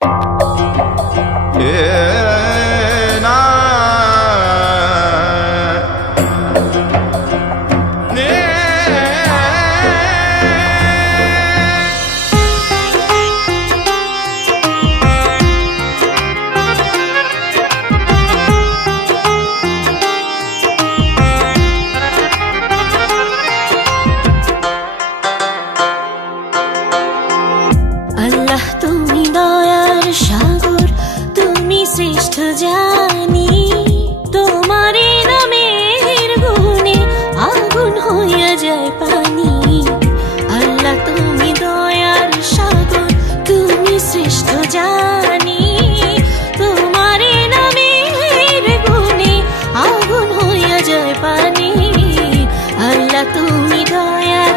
আল্লাহ তুমি দয়ার সাগর, তুমি শ্রেষ্ঠ জানি। তোমারে নামের গুণে আগুন হইয়া যায় পানি। আল্লাহ তুমি দয়ার সাগর, তুমি শ্রেষ্ঠ জানি। তোমারে নামের গুণে আগুন হইয়া যায় পানি। আল্লাহ তুমি দয়ার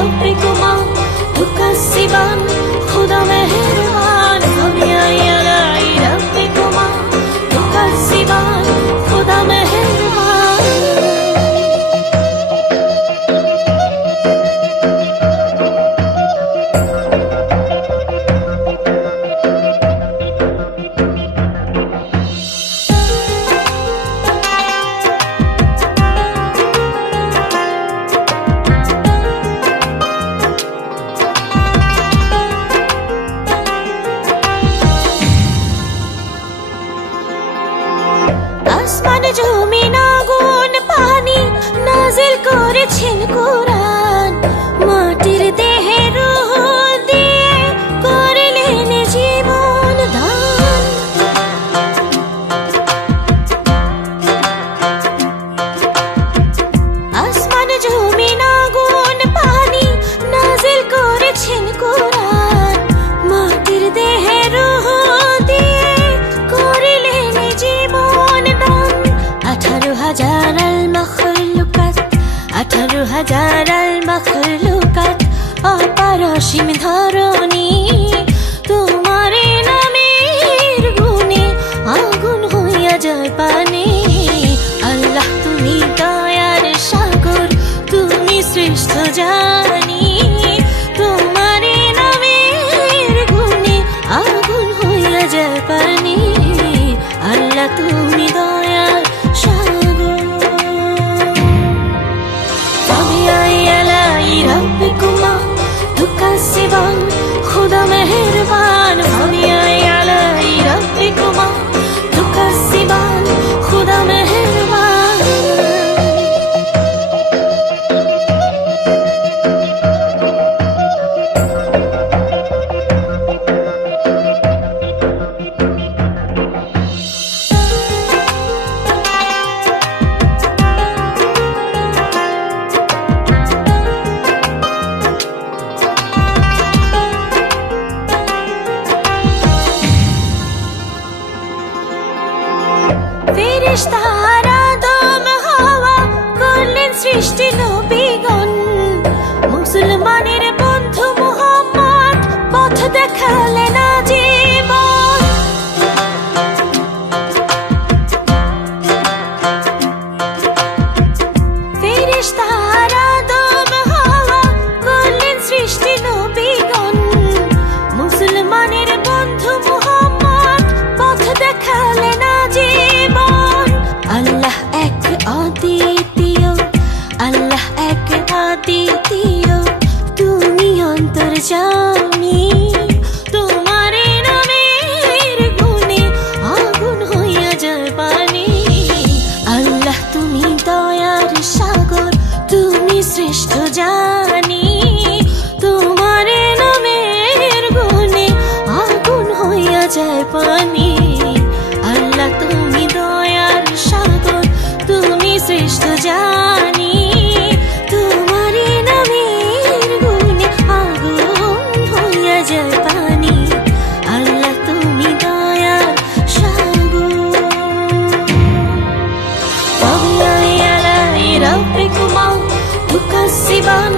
ربكما تكذبان خدا مهربان فبأي آلاء ربكما تكذبان خدا مهربان আসমান জমিন আগুন পানি নাজিল করেছেন কোরআন। মাটির দেহে রূহ দিয়ে করলেন জীবন দান। আসমান জমিন আগুন পানি নাজিল করেছেন কোরআন। মাটির দেহে রূহ দিয়ে করলেন জীবন দান। 18,000 المخلوقات 18,000 المخلوقات অপারসীম ধরণী। তোমারে নামের গুণে আগুন হইয়া যায় পানি। আল্লাহ তুমি দয়ার সাগর, তুমি শ্রেষ্ঠ জানি। তোমারে নামের গুণে আগুন হইয়া যায় পানি। আল্লাহ তুমি দয়ার সাগর। فبأي آلاء ربكما تكذبان خدا مهربان فبأي آلاء ربكما تكذبان خدا مهربان ফেরেশতারা আদম হাওয়া করলেন সৃষ্টি নবীগণ। মুসলমানের বন্ধু মুহাম্মদ পথ দেখালেন আজীবন। ফেরেশতারা আদম হাওয়া করলেন সৃষ্টি নবীগণ। মুসলমানের বন্ধু মুহাম্মদ পথ দেখালেন আজীবন। আল্লাহ এক অদ্বিতীয়, আল্লাহ এক অদ্বিতীয়, তুমি অন্তর্যামী। তোমারে নামের গুণে আগুন হইয়া যায় পানি। আল্লাহ তুমি দয়ার সাগর, তুমি শ্রেষ্ঠ জানি। তোমারে নামের গুণে আগুন হইয়া যায় পানি। আল্লাহ তুমি দয়ার সাগর, তুমি শ্রেষ্ঠ জানি। তোমারে নামের গুণে আগুন হইয়া যায় পানি। আল্লাহ তুমি দয়ার সাগর। فبأي آلاء ربكما تكذبان